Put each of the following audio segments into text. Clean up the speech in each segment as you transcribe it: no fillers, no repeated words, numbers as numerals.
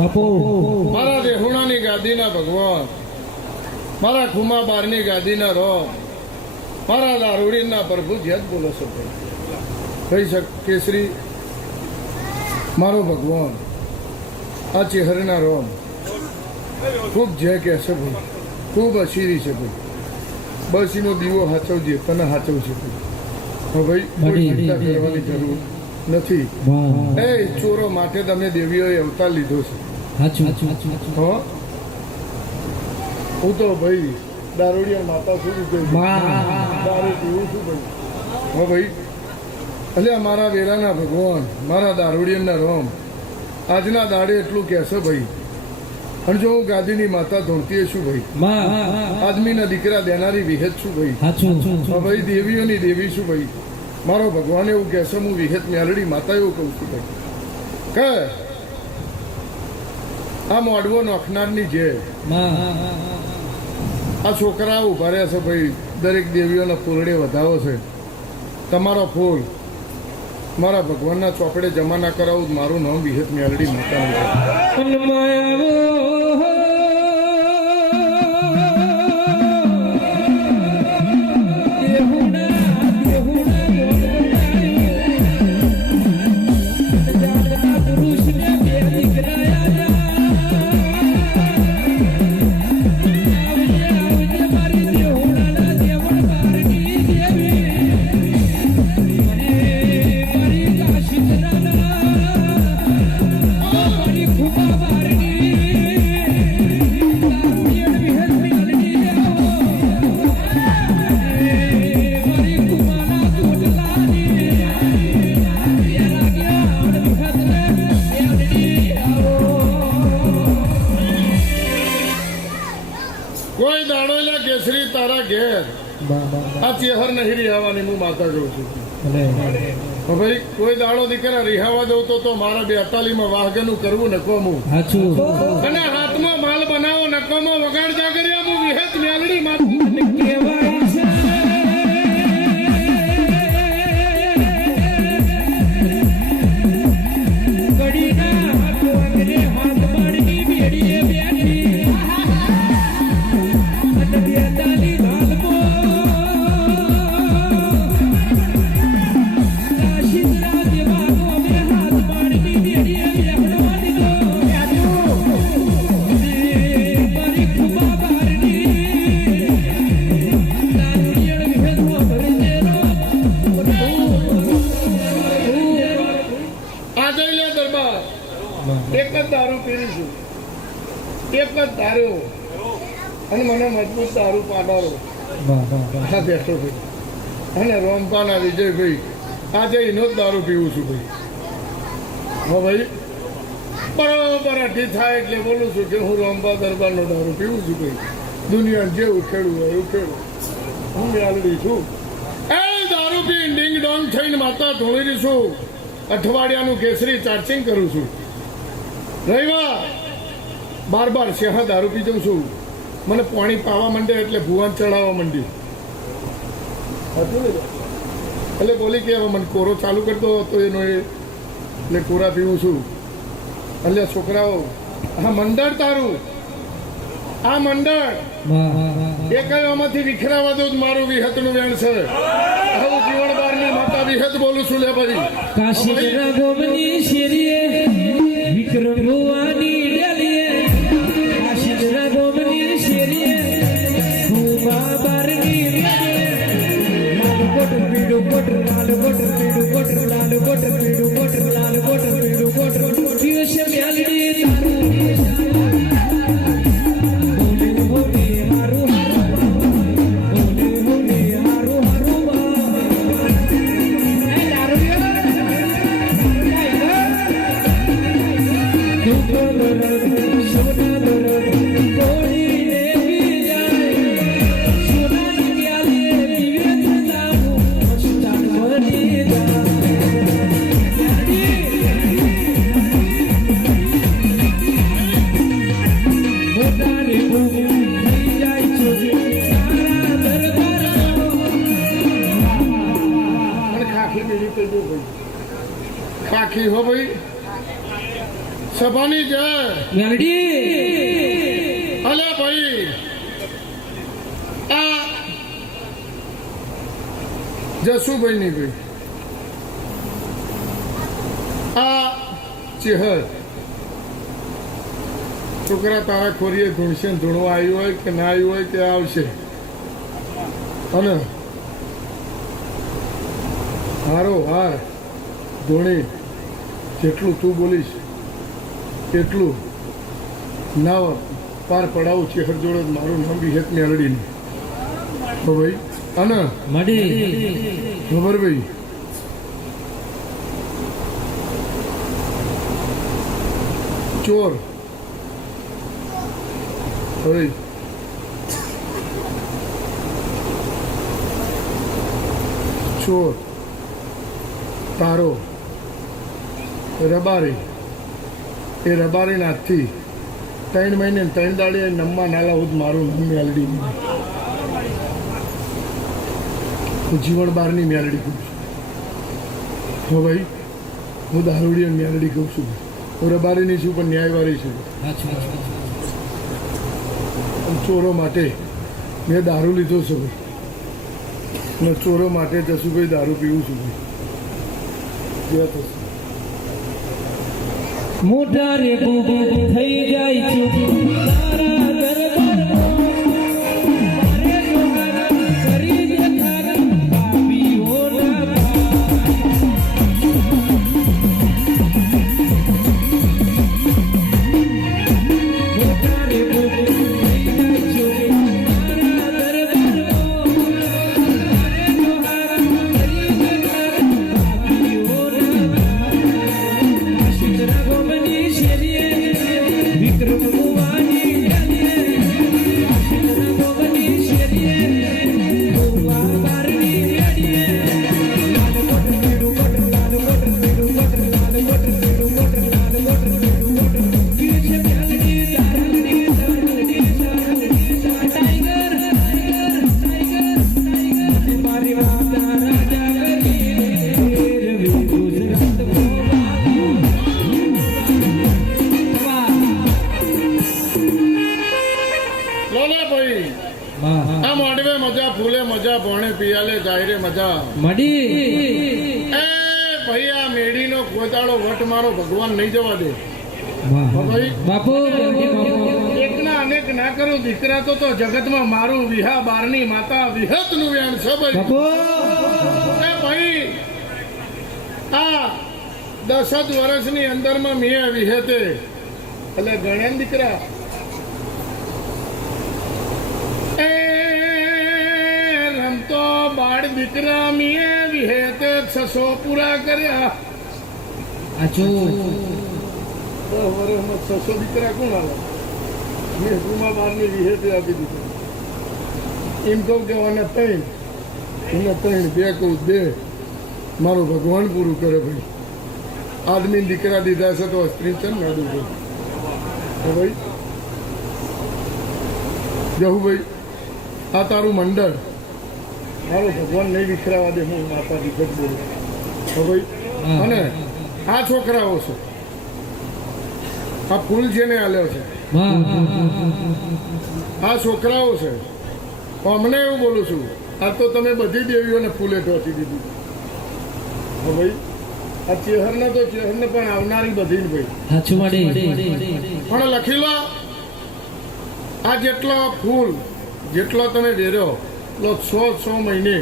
મારા રેહુણાની ગાદીના ભગવાન, મારા ખુમા બારની ગાદીના રોમ, મારા દારૂડીના પ્રભુ જ્યાં જ બોલો છો કહી શક કેસરી મારો ભગવાન આ ચેહરના રોમ ખૂબ જય કહે છે ભાઈ, ખૂબ અશીરી છે ભાઈ, બસ એનો દીવો હાચવજે, તને હાચવશે ભાઈ, કોઈ ચિંતા કરવાની જરૂર નથી. એ ચોરો માટે તમે દેવીઓએ અવતાર લીધો છે. હું તો ભાઈ દારૂડિયા માતા શું દારૂ પીવું છું ભાઈ. ભાઈ એટલે મારા વેરાના ભગવાન, મારા દારૂડિયાના રોમ આજના દાડે એટલું કહેશે ભાઈ. અને જો હું ગાદીની માતા ધોળતી છું ભાઈ, આદમીના દીકરા દેનારી વિહેત છું ભાઈ. ભાઈ દેવીઓની દેવી છું ભાઈ. મારો ભગવાન એવું કહેશે હું વિહેત મેલડી માતા એવું કહું છું ભાઈ કે આ મોડવો નોખનારની જે આ છોકરા ઉભા રહ્યા છે ભાઈ, દરેક દેવીઓના ફૂલડે વધાવો છે. તમારો ફૂલ મારા ભગવાનના ચોપડે જમા ના કરાવું, મારું નામ વિહેત મેલડી માતા. કોઈ દાડો કેસરી તારા ઘેર આ ચેહર નહીં રિહાવાની હું માતા જોઉં છું ભાઈ. કોઈ દાડો દીકરા રિહાવા દઉં તો મારા 42માં વાહગનું કરવું નકોમું, અને હાથમાં માલ બનાવો નકોમો વગાડતા કર્યા હું વિહેત મેલડી માતા કહેવાય છે. એક જ દારૂ પીરીશું, એક જ દારૂ, અને મને મજબૂત દારૂ પાડારો હા બેઠો ભાઈ. અને રોમપાના વિજયભાઈ આજે એનો જ દારૂ પીવું છું ભાઈ. હા ભાઈ બરોબર અઢી થાય એટલે બોલું છું કે હું રોમપા દરબારનો દારૂ પીવું છું ભાઈ. દુનિયા જે ઉખેડવું હોય ઉખેડવું, હું મેલડી છું. એ દારૂ પી ડીંગ ડોંગ થઈને માતા ઢોળી છું. અઠવાડિયાનું કેસરી ચાર્જિંગ કરું છું. રવિવાર બાર શેહા દારૂ પી જાઉં છું. મને પાણી પાવા માંડે એટલે ભુવન ચડાવવા માંડી એટલે બોલી કે મને કોરો ચાલુ કરી દો તો એનો એટલે કોરા પીવું છું. એટલે છોકરાઓ આ મંડળ તારું, આ મંડળ એ કઈ આમાંથી વિખરાવા દો મારું વિહતનું વેણ છે. હું જીવન બારની માતા વિહત બોલું છું. લે ભાઈ કાશીના ગોમની શેરીએ વિક્રમ ભુવાની ડેલીએ, કાશીના ગોમની શેરીએ ભૂમા બારની લાલ કોટ પીડું કોટ લાલ કોટ પીડું કોટ લાલ કોટ પીડું કોટ લાલ કોટ પીડું કોટ દિવસ મેલડી તારું ખાખી હો ભાઈ સભાની જય. મેલડી અલે ભાઈ આ જસુભાઈ ની ભાઈ આ ચેહર છોકરા તારા ખોરીએ ધૂણશે ને ધૂણવા આવ્યું હોય કે ના આવ્યું હોય તે આવશે. અને હારો હાર ધોણી જેટલું તું બોલીશ એટલું ના પાર પડાવું ચેહર જોડે મારું નામ વિહેત મેલડીનું. તો ભાઈ અને મડી ખબર ભાઈ ચોર હવે ચોર તારો રબારી એ રબારી નાથથી 3 મહિને 3 દાડે નમવા નાલા હું મારું નામ મેલડી. હું જીવન બારની મેલડી કહું છું. હો ભાઈ હું દારૂડી મેલડી કહું છું. હું રબારીની છું પણ ન્યાયવાળી છું. ચોરો માટે મેં દારૂ લીધો છે ભાઈ અને ચોરો માટે જસુભાઈ દારૂ પીવું છું ભાઈ. જે થશે મોટા રે બુબુ થઈ જાય છું તારા દરબારમાં મારે જોગા કરી દે તારા પાપીઓના મોટા રે બુબુ થઈ જાય છું તારા દરબારમાં મારે જોગા કરી દે તારા પાપીઓના વિક્રમ ભુવાની આ મોડવે મજા ફૂલે મજા ભણે પિયાલે ગાયરે મજા મડી એ ભાઈ આ મેડીનો ગોતાળો વટ મારો ભગવાન નહીં જવા દે. ભાઈ બાપુ એકના અનેક ના કરું દીકરા તો જગતમાં મારું વિહા બારની માતા વિહત નું વ્યાન છે ભાઈ. બાપુ એ ભાઈ આ 10 જ વર્ષની અંદરમાં મેં વિહેતે એટલે ગણ્યા દીકરા રમતો બાળ દીકરા મીએ વિહેતે 600 પૂરા કર્યા. આચો 10 વર્ષમાં 600 દીકરા કોણ આવે? મેં હુકુમા બારની વિહેતે આપી દીધી. એમ કહું કે આને 3 એને 3 2 કહું 2 મારું ભગવાન પૂરું કરે ભાઈ. આદમી દીકરા દીધા છે તો સ્ત્રી છે ને નાડું ભાઈ. જહુભાઈ આ તારું મંડળ મારું ભગવાન નહીં વિખરાવા દે. હું માતા વિગત બોલું ભાઈ. અને આ છોકરાઓ છે આ ફૂલ જેને આલ્યો છે આ છોકરાઓ છે. અમને એવું બોલું છું આ તો તમે બધી દેવીઓને ફૂલે ટોચી દીધી ભાઈ. આ ચેહરને તો ચેહરને પણ આવનારી બધી ભાઈ પણ લખી લો. આ જેટલો ફૂલ જેટલો તમે વેર્યો એટલો 6 મહિને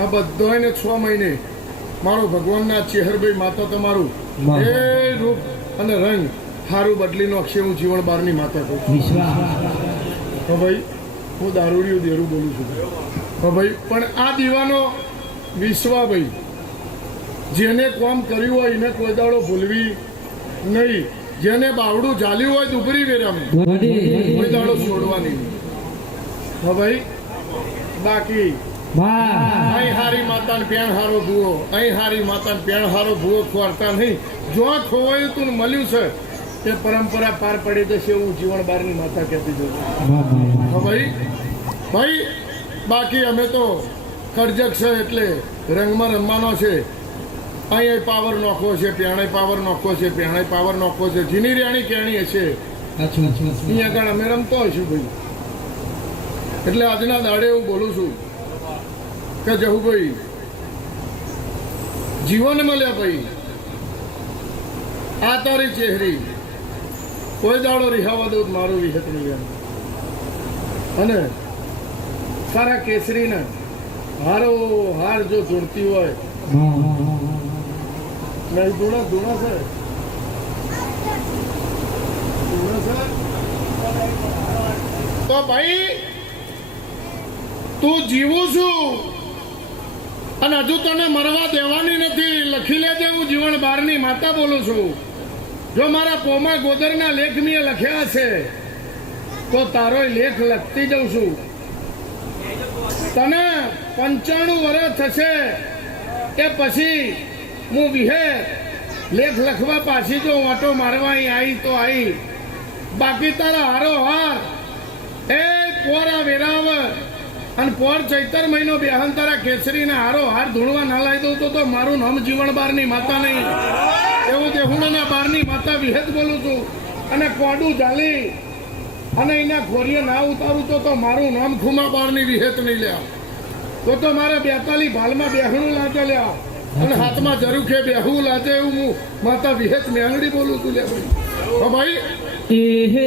આ બધાને 6 મહિને મારો ભગવાનના ચેહરભાઈ માતા તમારું એ રૂપ અને રંગ સારું બદલી નાખશે. હું જીવન બારની માતા કહું છું. તો ભાઈ હું દારૂડિયું દેરું બોલું છું. તો ભાઈ પણ આ દીવાનો વિશ્વાભાઈ જેને કામ કર્યું હોય એને કોઈ દાડો ભૂલવી નહીં. જેને બાવડું ઝાલ્યું હોય દુબરી વેરામાં કોઈ દાડો છોડવાની. હા ભાઈ બાકી અહીં હારી માતાને પેણ હારો ભૂવો અહીં હારી માતાને પેણ હારો ભૂવો ખોરતા નહીં. જો ખોવાયું તું મળ્યું છે તે પરંપરા પાર પડી જશે એવું જીવન બારની માતા કહેતી જોયું. હા ભાઈ ભાઈ બાકી અમે તો કરજક છે એટલે રંગમાં રમવાનો છે. અહીંયા પાવર નોખો છે, પ્યાણે પાવર નોખો છે, પ્યાણે પાવર નોખો છે, જીની રેણી કેણી હશે અહીંયા આગળ અમે રમતો હશું ભાઈ. એટલે આજના દાડે એવું બોલું છું કે જહુભાઈ જીવન મળ્યા ભાઈ, આ તારી ચહેરી કોઈ દાડો રિહાવા દઉં મારું વિહત નહીં. અને સારા કેસરીને હારો હાર જો જોડતી હોય નહીં, ધૂણા ધૂણા છે, ધૂણા છે તો ભાઈ તું જીવું છું અને હજુ તને મરવા દેવાની નથી. લખી લેજે, હું જીવન બારની માતા બોલું છું. જો મારા પોમા ગોદરના લેખ મેં લખ્યા છે તો તારો લેખ લખતી જઉં છું. તને 95 વર્ષ થશે એ પછી હું વિહે લેખ લખવા પાછી જો ઓટો મારવા અહીં આવી તો આવી. બાકી તારા હારો હાર એ પોરા વેરાવ અને પોર ચૈતર મહિનો બેહન તારા કેસરીના હારો હાર ધૂણવા ના લાવી દઉં તો મારું નામ જીવન બારની માતા નહીં, એવું દેહુણાના બારની માતા વિહેત બોલું છું. અને કોડું ચાલી અને એના ખોરીએ ના ઉતારું તો મારું નામ ખુમા બારની વિહેત નહીં લ્યા. તો મારે 42 ભાલમાં બેહણું લાગે લ્યા અને હાથમાં જરૂખે બેહવું લાગે એવું હું માતા વિહેત મેંગડી બોલું છું લે ભાઈ. એ હે